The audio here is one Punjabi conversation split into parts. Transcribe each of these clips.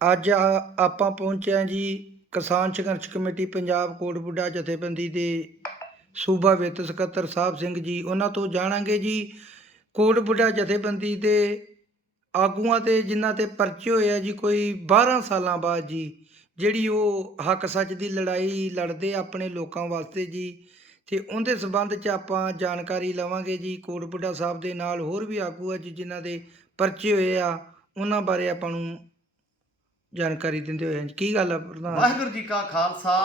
ਅੱਜ ਆ- ਆਪਾਂ ਪਹੁੰਚੇ ਹਾਂ ਜੀ ਕਿਸਾਨ ਸੰਘਰਸ਼ ਕਮੇਟੀ ਪੰਜਾਬ ਕੋਟਬੁੱਢਾ ਜਥੇਬੰਦੀ ਦੇ ਸੂਬਾ ਵਿੱਤ ਸਕੱਤਰ ਸਾਹਿਬ ਸਿੰਘ ਜੀ। ਉਹਨਾਂ ਤੋਂ ਜਾਣਾਂਗੇ ਜੀ ਕੋਟਬੁੱਢਾ ਜਥੇਬੰਦੀ ਦੇ ਆਗੂਆਂ ਤੇ ਜਿਨ੍ਹਾਂ ਤੇ ਪਰਚੇ ਹੋਏ ਆ ਜੀ ਕੋਈ 12 ਸਾਲਾਂ ਬਾਅਦ ਜੀ, ਜਿਹੜੀ ਉਹ ਹੱਕ ਸੱਚ ਦੀ ਲੜਾਈ ਲੜਦੇ ਆਪਣੇ ਲੋਕਾਂ ਵਾਸਤੇ ਜੀ। ਤੇ ਉਹਦੇ ਸੰਬੰਧ 'ਚ ਆਪਾਂ ਜਾਣਕਾਰੀ ਲਵਾਂਗੇ ਜੀ ਕੋਟਬੁੱਢਾ ਸਾਹਿਬ ਦੇ ਨਾਲ ਹੋਰ ਵੀ ਆਗੂ ਆ ਜੀ ਜਿਨ੍ਹਾਂ ਦੇ ਪਰਚੇ ਹੋਏ ਆ, ਉਹਨਾਂ ਬਾਰੇ ਆਪਾਂ ਨੂੰ ਜਾਣਕਾਰੀ ਦਿੰਦੇ ਹੋਏ ਕੀ ਗੱਲ ਆ ਪ੍ਰਧਾਨ? ਵਾਹਿਗੁਰੂ ਜੀ ਕਾ ਖਾਲਸਾ।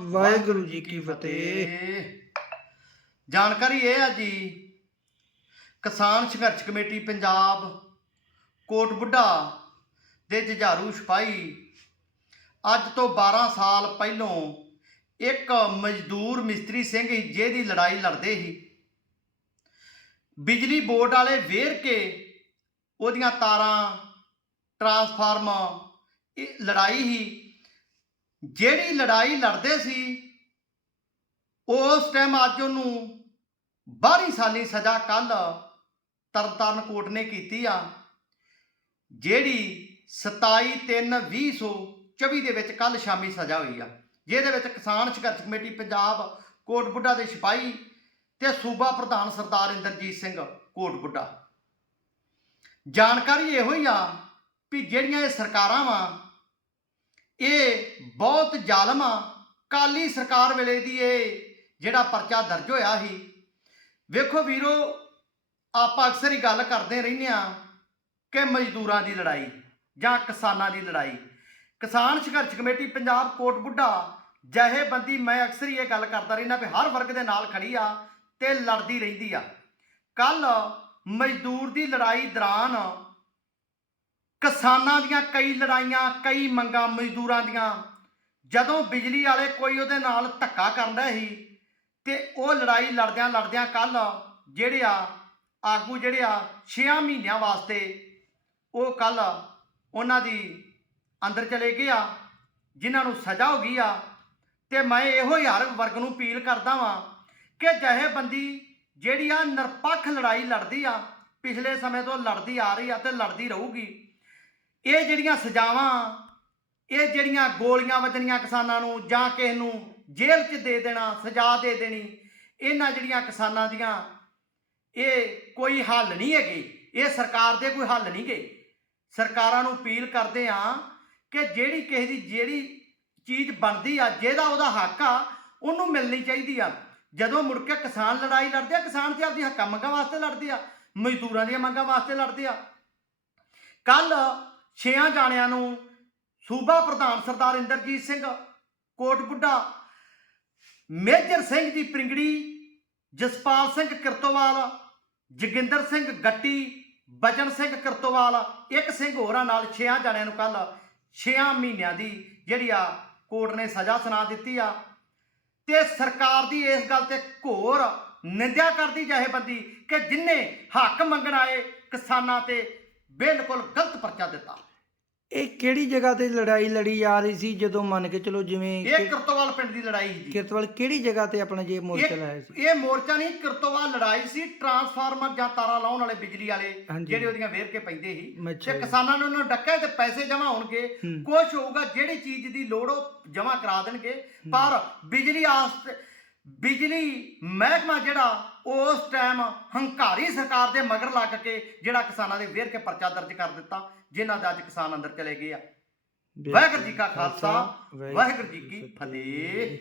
ਵਾਹਿਗੁਰੂ ਜੀ ਕੀ ਫਤਿਹ। ਜਾਣਕਾਰੀ ਇਹ ਆ ਜੀ ਕਿਸਾਨ ਸੰਘਰਸ਼ ਕਮੇਟੀ ਪੰਜਾਬ ਕੋਟ ਬੁੱਢਾ ਦੇ ਜੁਝਾਰੂ ਸਿਪਾਹੀ ਅੱਜ ਤੋਂ 12 ਸਾਲ ਪਹਿਲੋਂ ਇੱਕ ਮਜ਼ਦੂਰ ਮਿਸਤਰੀ ਸਿੰਘ ਸੀ ਜਿਹਦੀ ਲੜਾਈ ਲੜਦੇ ਸੀ। ਬਿਜਲੀ ਬੋਰਡ ਵਾਲੇ ਵੇਰ ਕੇ ਉਹਦੀਆਂ ਤਾਰਾਂ ਟਰਾਂਸਫਾਰਮ ਇਹ ਲੜਾਈ ਹੀ, ਜਿਹੜੀ ਲੜਾਈ ਲੜਦੇ ਸੀ ਉਸ ਟਾਈਮ ਅੱਜ ਉਹਨੂੰ 12 ਸਾਲੀ ਸਜ਼ਾ ਕੱਲ ਤਰਨਤਾਰਨ ਕੋਰਟ ਨੇ ਕੀਤੀ ਆ, ਜਿਹੜੀ 27/3/2024 ਦੇ ਵਿੱਚ ਕੱਲ ਸ਼ਾਮੀ ਸਜ਼ਾ ਹੋਈ ਆ। ਜਿਹਦੇ ਵਿੱਚ ਕਿਸਾਨ ਸੰਘਰਸ਼ ਕਮੇਟੀ ਪੰਜਾਬ ਕੋਟ ਬੁੱਢਾ ਦੇ ਸਿਪਾਹੀ ਤੇ ਸੂਬਾ ਪ੍ਰਧਾਨ ਸਰਦਾਰ ਇੰਦਰਜੀਤ ਸਿੰਘ ਕੋਟ ਬੁੱਢਾ। ਜਾਣਕਾਰੀ ਇਹੋ ਹੀ ਆ ਵੀ ਜਿਹੜੀਆਂ ਇਹ ਸਰਕਾਰਾਂ ਵਾ ਇਹ ਬਹੁਤ ਜ਼ਾਲਮ ਆ। ਕਾਲੀ ਸਰਕਾਰ ਵੇਲੇ ਦੀ ਇਹ ਜਿਹੜਾ ਪਰਚਾ ਦਰਜ ਹੋਇਆ ਸੀ। ਵੇਖੋ ਵੀਰੋ, ਆਪਾਂ ਅਕਸਰ ਹੀ ਗੱਲ ਕਰਦੇ ਰਹਿੰਦੇ ਆ ਕਿ ਮਜ਼ਦੂਰਾਂ ਦੀ ਲੜਾਈ ਜਾਂ ਕਿਸਾਨਾਂ ਦੀ ਲੜਾਈ। ਕਿਸਾਨ ਸੰਘਰਸ਼ ਕਮੇਟੀ ਪੰਜਾਬ ਕੋਟ ਬੁੱਢਾ ਜਹੇਬੰਦੀ ਮੈਂ ਅਕਸਰ ਹੀ ਇਹ ਗੱਲ ਕਰਦਾ ਰਹਿੰਦਾ ਵੀ ਹਰ ਵਰਗ ਦੇ ਨਾਲ ਖੜੀ ਆ ਤੇ ਲੜਦੀ ਰਹਿੰਦੀ ਆ। ਕੱਲ ਮਜ਼ਦੂਰ ਦੀ ਲੜਾਈ ਦੌਰਾਨ ਕਿਸਾਨਾਂ ਦੀਆਂ ਕਈ ਲੜਾਈਆਂ, ਕਈ ਮੰਗਾਂ ਮਜ਼ਦੂਰਾਂ ਦੀਆਂ। ਜਦੋਂ ਬਿਜਲੀ ਵਾਲੇ ਕੋਈ ਉਹਦੇ ਨਾਲ ਧੱਕਾ ਕਰਦਾ ਸੀ ਤੇ ਉਹ ਲੜਾਈ ਲੜਦਿਆਂ ਲੜਦਿਆਂ ਕੱਲ ਜਿਹੜੇ ਆ, ਆਗੂ ਜਿਹੜੇ ਆ 6 ਮਹੀਨਿਆਂ ਵਾਸਤੇ ਉਹ ਕੱਲ ਉਹਨਾਂ ਦੀ ਅੰਦਰ ਚਲੇ ਗਏ ਆ, ਜਿਨ੍ਹਾਂ ਨੂੰ ਸਜ਼ਾ ਹੋ ਗਈ ਆ। ਤੇ ਮੈਂ ਇਹੋ ਹੀ ਹਰ ਵਰਗ ਨੂੰ ਅਪੀਲ ਕਰਦਾ ਵਾਂ ਕਿ ਜਹੇਬੰਦੀ ਜਿਹੜੀ ਆ ਨਿਰਪੱਖ ਲੜਾਈ ਲੜਦੀ ਆ, ਪਿਛਲੇ ਸਮੇਂ ਤੋਂ ਲੜਦੀ ਆ ਰਹੀ ਆ ਤੇ ਲੜਦੀ ਰਹੂਗੀ। ਇਹ ਜਿਹੜੀਆਂ ਸਜ਼ਾਵਾਂ, ਇਹ ਜਿਹੜੀਆਂ ਗੋਲੀਆਂ ਵੱਜਣੀਆਂ ਕਿਸਾਨਾਂ ਨੂੰ ਜਾਂ ਕਿਸੇ ਨੂੰ ਜੇਲ੍ਹ 'ਚ ਦੇ ਦੇਣਾ, ਸਜ਼ਾ ਦੇ ਦੇਣੀ, ਇਹਨਾਂ ਜਿਹੜੀਆਂ ਕਿਸਾਨਾਂ ਦੀਆਂ, ਇਹ ਕੋਈ ਹੱਲ ਨਹੀਂ ਹੈਗੀ। ਇਹ ਸਰਕਾਰ ਦੇ ਕੋਈ ਹੱਲ ਨਹੀਂ ਗਏ ਸਰਕਾਰਾਂ ਨੂੰ ਅਪੀਲ ਕਰਦੇ ਆ ਕਿ ਜਿਹੜੀ ਕਿਸੇ ਦੀ, ਜਿਹੜੀ ਚੀਜ਼ ਬਣਦੀ ਆ, ਜਿਹਦਾ ਉਹਦਾ ਹੱਕ ਆ, ਉਹਨੂੰ ਮਿਲਣੀ ਚਾਹੀਦੀ ਆ। ਜਦੋਂ ਮੁੜ ਕੇ ਕਿਸਾਨ ਲੜਾਈ ਲੜਦੇ ਆ, ਕਿਸਾਨ ਤੇ ਆਪਦੀ ਹੱਕਾਂ ਮੰਗਾਂ ਵਾਸਤੇ ਲੜਦੇ ਆ, ਮਜ਼ਦੂਰਾਂ ਦੀਆਂ ਮੰਗਾਂ ਵਾਸਤੇ ਲੜਦੇ ਆ। ਕੱਲ ਛੇਆਂ ਜਾਣਿਆਂ ਨੂੰ ਸੂਬਾ ਪ੍ਰਧਾਨ ਸਰਦਾਰ ਇੰਦਰਜੀਤ ਸਿੰਘ, ਕੋਟ ਬੁੱਢਾ, ਮੇਜਰ ਸਿੰਘ ਦੀ ਪ੍ਰਿੰਗੜੀ ਜਸਪਾਲ ਸਿੰਘ ਕਿਰਤੋਵਾਲ, ਜੋਗਿੰਦਰ ਸਿੰਘ ਗੱਟੀ, ਬਚਨ ਸਿੰਘ ਕਿਰਤੋਵਾਲ, ਇੱਕ ਸਿੰਘ ਹੋਰਾਂ ਨਾਲ ਛੇਆਂ ਜਾਣਿਆਂ ਨੂੰ ਕੱਲ ਛੇਆਂ ਮਹੀਨਿਆਂ ਦੀ ਜਿਹੜੀ ਆ ਕੋਰਟ ਨੇ ਸਜ਼ਾ ਸੁਣਾ ਦਿੱਤੀ ਆ। ਤੇ ਸਰਕਾਰ ਦੀ ਇਸ ਗੱਲ ਤੇ ਘੋਰ ਨਿੰਦਿਆ ਕਰਦੀ ਜਹੇਬੰਦੀ ਕਿ ਜਿਨਨੇ ਹੱਕ ਮੰਗਣ ਆਏ ਕਿਸਾਨਾਂ ਤੇ ਬਿਲਕੁਲ ਗਲਤ ਪਰਚਾ ਦਿੱਤਾ। ਇਹ ਕਿਹੜੀ ਜਗ੍ਹਾ ਤੇ ਲੜਾਈ ਲੜੀ ਜਾ ਰਹੀ ਸੀ? ਜਦੋਂ ਮੰਨ ਕੇ ਚਲੋ ਜਿਵੇਂ ਇਹ ਕਿਰਤੋਵਾਲ ਪਿੰਡ ਦੀ ਲੜਾਈ ਸੀ। ਕਿਰਤਵਾਲ ਕਿਹੜੀ ਜਗ੍ਹਾ ਤੇ ਆਪਣਾ ਜੇ ਮੋਰਚਾ ਲਾਇਆ ਸੀ? ਇਹ ਮੋਰਚਾ ਨਹੀਂ ਕਿਰਤੋਵਾਲ ਲੜਾਈ ਸੀ ਟਰਾਂਸਫਾਰਮਰ ਜਾਂ ਤਾਰਾਂ ਲਾਉਣ ਵਾਲੇ ਬਿਜਲੀ ਵਾਲੇ ਹਾਂਜੀ। ਜਿਹੜੇ ਉਹਦੀਆਂ ਵੇਰ ਕੇ ਪੈਂਦੇ ਸੀ। ਅੱਛਾ ਤੇ। ਕਿਸਾਨਾਂ ਨੂੰ ਉਹਨਾਂ ਡੱਕੇ ਤੇ ਪੈਸੇ ਜਮ੍ਹਾਂ ਹੋਣਗੇ। ਹੂੰ। ਕੁਝ ਹੋਊਗਾ ਜਿਹੜੀ ਚੀਜ਼ ਦੀ ਲੋੜ ਉਹ ਜਮ੍ਹਾਂ ਕਰਾ ਦੇਣਗੇ। ਪਰ ਬਿਜਲੀ ਆਸਤੇ ਬਿਜਲੀ ਮਹਿਕਮਾ ਜਿਹੜਾ ਉਸ ਟਾਈਮ ਹੰਕਾਰੀ ਸਰਕਾਰ ਦੇ ਮਗਰ ਲੱਗ ਕੇ ਜਿਹੜਾ ਕਿਸਾਨਾਂ ਦੇ ਵੇਰ ਕੇ ਪਰਚਾ ਦਰਜ ਕਰ ਦਿੱਤਾ ਜਿਨ੍ਹਾਂ ਦੇ ਅੱਜ ਕਿਸਾਨ ਅੰਦਰ ਚਲੇ ਗਏ ਆ। ਵਾਹਿਗੁਰੂ ਜੀ ਕਾ ਖਾਲਸਾ ਵਾਹਿਗੁਰੂ ਜੀ ਕੀ ਫਤਿਹ।